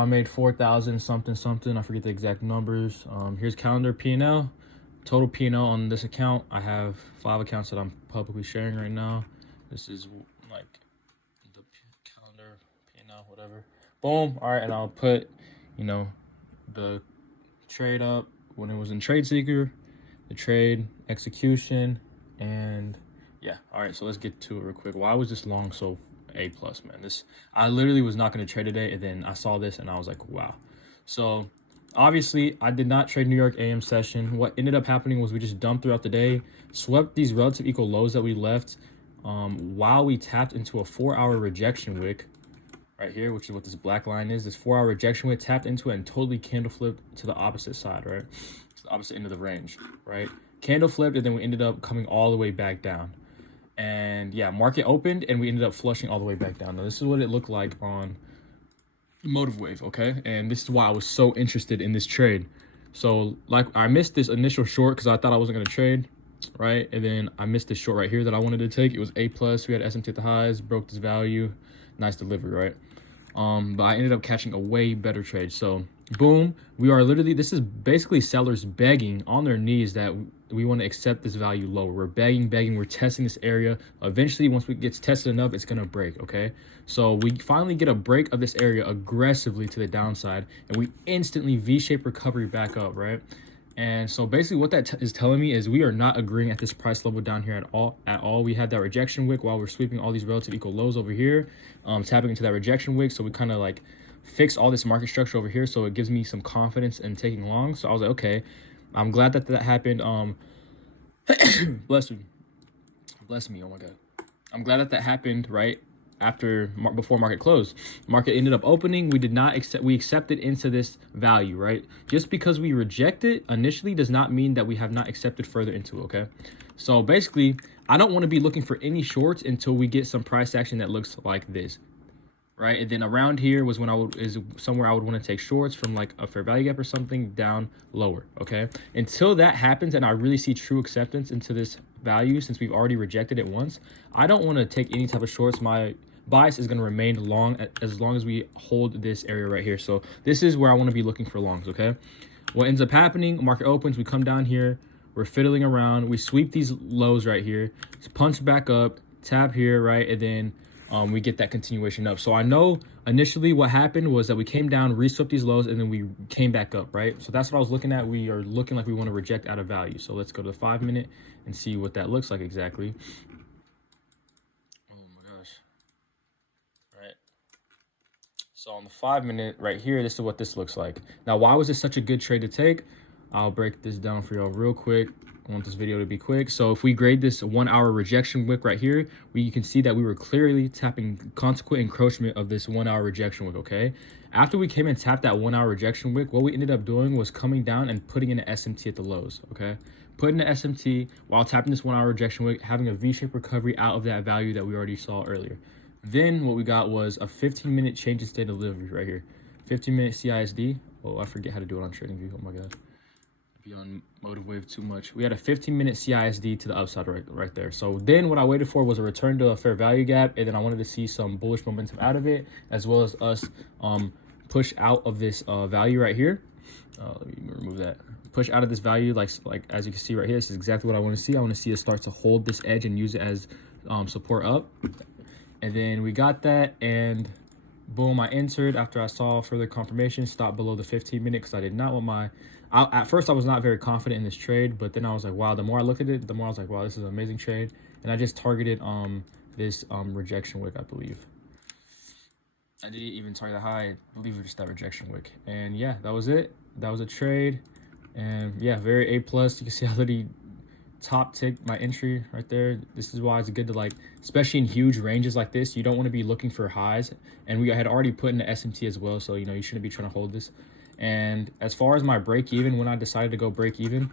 I made 4,000 something something. I forget the exact numbers. Here's calendar P&L. Total P&L on this account. I have 5 accounts that I'm publicly sharing right now. This is like the calendar P&L, whatever. Boom. All right, and I'll put, you know, the trade up when it was in Trade Seeker, the trade execution, and yeah. All right, so let's get to it real quick. Why was this long so A plus, man? This, I literally was not going to trade today, and then I saw this and I was like, wow. So obviously I did not trade New York AM session. What ended up happening was we just dumped throughout the day, swept these relative equal lows that we left while we tapped into a 4-hour rejection wick right here, which is what this black line is. This 4-hour rejection wick, tapped into it and totally candle flipped to the opposite side, right? To the opposite end of the range, right? Candle flipped, and then we ended up coming all the way back down. And yeah, market opened and we ended up flushing all the way back down. Now this is what it looked like on Motive Wave, okay? And this is why I was so interested in this trade. So like I missed this initial short because I thought I wasn't going to trade, right? And then I missed this short right here that I wanted to take. It was A plus. We had SMT at the highs, broke this value. Nice delivery, right? But I ended up catching a way better trade. So boom, we are literally, this is basically sellers begging on their knees that we want to accept this value lower. We're begging, we're testing this area. Eventually, once it gets tested enough, it's going to break, okay? So we finally get a break of this area aggressively to the downside, and we instantly V-shaped recovery back up, right? And so basically what that is telling me is we are not agreeing at this price level down here at all. We had that rejection wick while we're sweeping all these relative equal lows over here, tapping into that rejection wick. So we kind of like fix all this market structure over here. So it gives me some confidence in taking long. So I was like, okay, I'm glad that that happened. Bless me. Oh my God. I'm glad that that happened, right? Before market close. Market ended up opening. We did not accept, we accepted into this value, right? Just because we reject it initially does not mean that we have not accepted further into it, okay? So basically, I don't want to be looking for any shorts until we get some price action that looks like this, right? And then around here was when is somewhere I would want to take shorts from like a fair value gap or something down lower, okay? Until that happens and I really see true acceptance into this value, since we've already rejected it once, I don't want to take any type of shorts. My bias is going to remain long as long as we hold this area right here. So this is where I want to be looking for longs, okay? What ends up happening, market opens, we come down here, we're fiddling around, we sweep these lows right here, punch back up, tap here, right? And then we get that continuation up. So I know initially what happened was that we came down, reswept these lows, and then we came back up, right? So that's what I was looking at. We are looking like we want to reject out of value. So let's go to the 5 minute and see what that looks like exactly. So on the 5 minute right here, this is what this looks like. Now, why was this such a good trade to take? I'll break this down for y'all real quick. I want this video to be quick. So if we grade this 1 hour rejection wick right here, you can see that we were clearly tapping consequent encroachment of this 1 hour rejection wick, okay? After we came and tapped that 1 hour rejection wick, what we ended up doing was coming down and putting in an SMT at the lows, okay? Putting an SMT while tapping this 1 hour rejection wick, having a V-shaped recovery out of that value that we already saw earlier. Then what we got was a 15-minute change in state of delivery right here. 15-minute CISD. Oh, I forget how to do it on TradingView. Oh my God. Be on Motive Wave too much. We had a 15-minute CISD to the upside right there. So then what I waited for was a return to a fair value gap, and then I wanted to see some bullish momentum out of it, as well as us push out of this value right here. Let me remove that. Push out of this value, like as you can see right here. This is exactly what I want to see. I want to see it start to hold this edge and use it as support up. And then we got that, and boom, I entered after I saw further confirmation, stopped below the 15-minute because I did not want at first I was not very confident in this trade, but then I was like, wow, the more I looked at it, the more I was like, wow, this is an amazing trade. And I just targeted this rejection wick, I believe. I didn't even target the high. I believe it was just that rejection wick. And yeah, that was it. That was a trade. And yeah, very A plus. You can see how literally top tick my entry right there. This is why it's good to, like, especially in huge ranges like this, you don't want to be looking for highs. And we had already put in the SMT as well, so you know you shouldn't be trying to hold this. And as far as my break even, when I decided to go break even,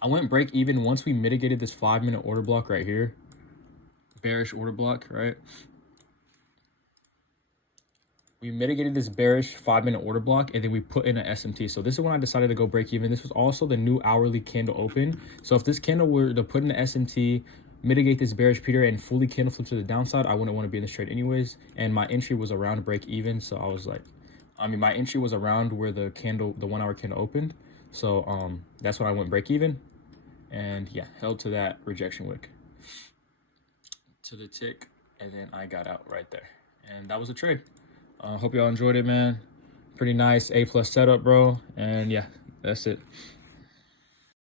I went break even once we mitigated this 5-minute order block right here, bearish order block, right? We mitigated this bearish 5-minute order block, and then we put in an SMT. So this is when I decided to go break even. This was also the new hourly candle open. So if this candle were to put in an SMT, mitigate this bearish period, and fully candle flip to the downside, I wouldn't want to be in this trade anyways. And my entry was around break even. So I was like, I mean, my entry was around where the 1 hour candle opened. So that's when I went break even. And yeah, held to that rejection wick to the tick, and then I got out right there. And that was a trade. Hope y'all enjoyed it, man. Pretty nice A+ setup, bro. And yeah, that's it.